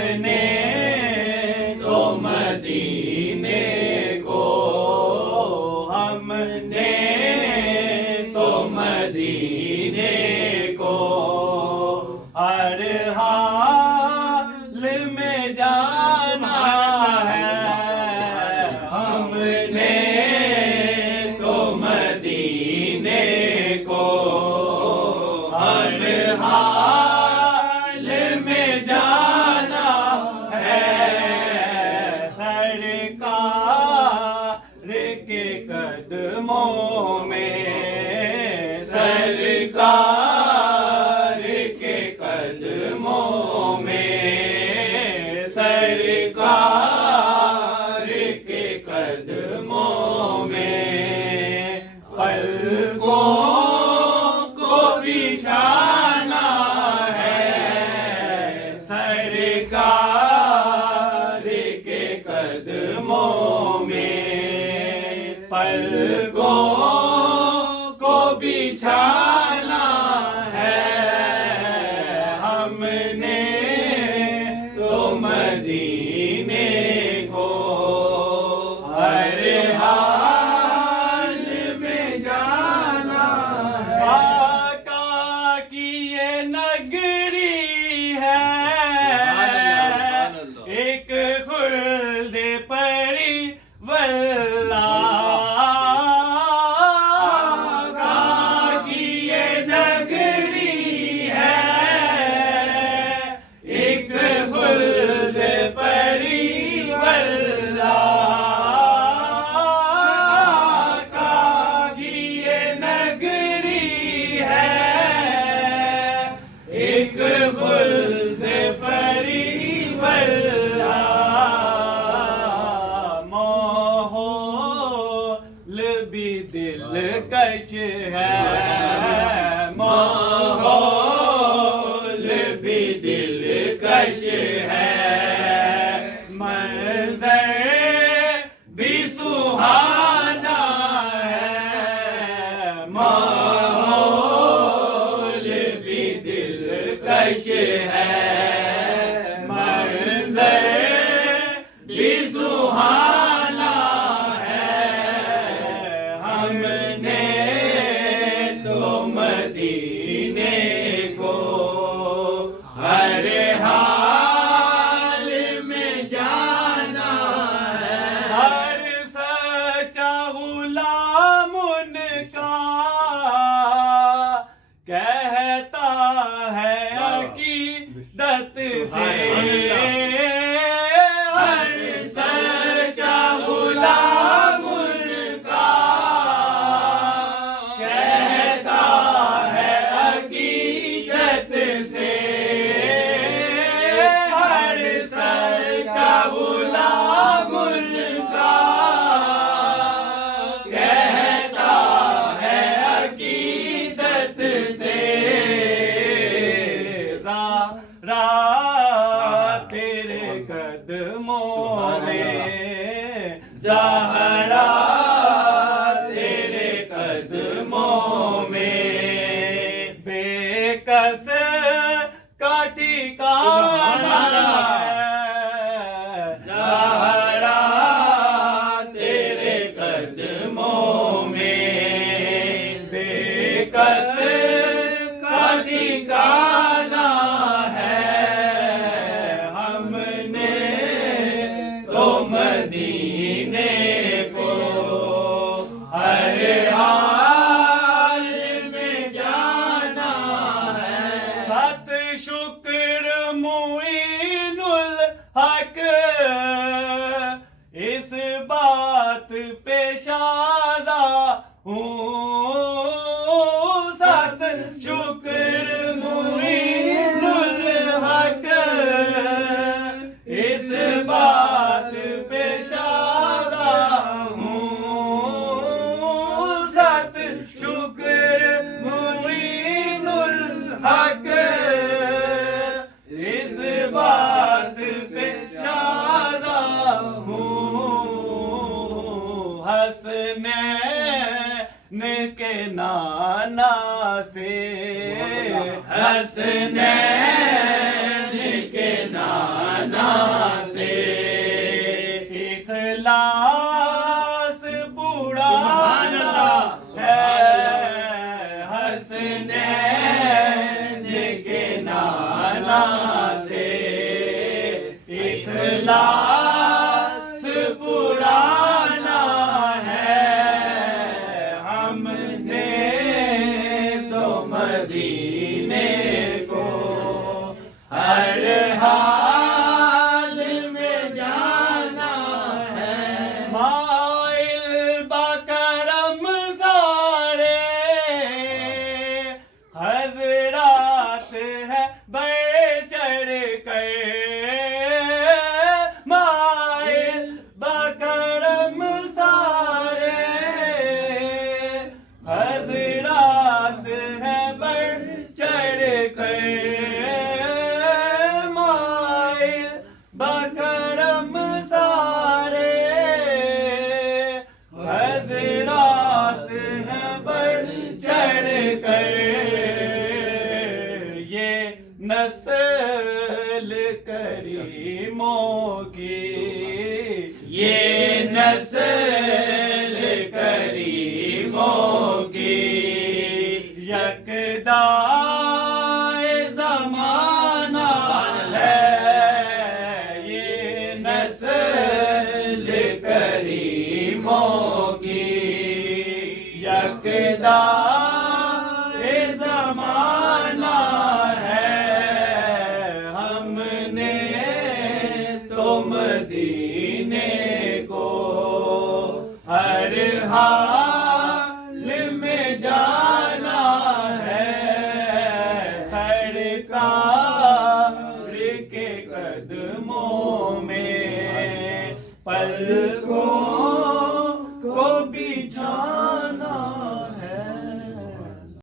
हमने तो मदीने को, हमने तो मदीने को हर हाल में जाना है। हमने तो मदीने को हर हाल में जाना है। सरकार के कदमों में, सरकार के कदमों में, सरकार के कदमों में पलकों को बिछाना है। सरकार के कदमों में पलकों को बिछाना है। हमने तो मदीने को हर हाल में जाना है। आका की ये नगरी है, एक खुल्द परी वल्ला। एक खुल्द परिवल्ला। माहौल भी दिलकश है, माहौल भी दिलकश है। मंजर भी सुहाना है, माहौल भी दिलकश है। मंजर भी सुहाना है। हमने तो मदीने को हर हाल में जाना है। हर सच्चा गुलाम उनका कहता है अकीदत से। हर सच्चा गुलाम उनका कहता है अकीदत से। हर सच्चा गुलाम उनका कहता है अकीदत से। तेरे कदमों में ज़हरा, तेरे कदमों में बेकस का ठिकाना है। ज़हरा तेरे कदमों में बेकस का ठिकाना है। हमने तो मदीने को हर हाल में जाना है। सत शुक्र मुईनुल हक, इस बात पे शादा हूँ। सत शुक्र मुईनुल हक, इस बात पे शादा लिबास पुराना है, हमने तो मदीने को हर हाल में जाना है। माइल बकरम सारे हजरात है बढ़ चढ़ कर, माइल बकरम सारे हजरात है बढ़ चढ़ कर, माइल बकरम सारे हजरात है बढ़ चढ़ कर। ये नस्ल करीमों की, ये नस्ल करीमों की यकदाए ज़माना है, ये नस्ल करीमों की यकदाए ज़माना है। हमने तो मदीने को हर हाल में जाना है, सरकार के कदमों में पलकों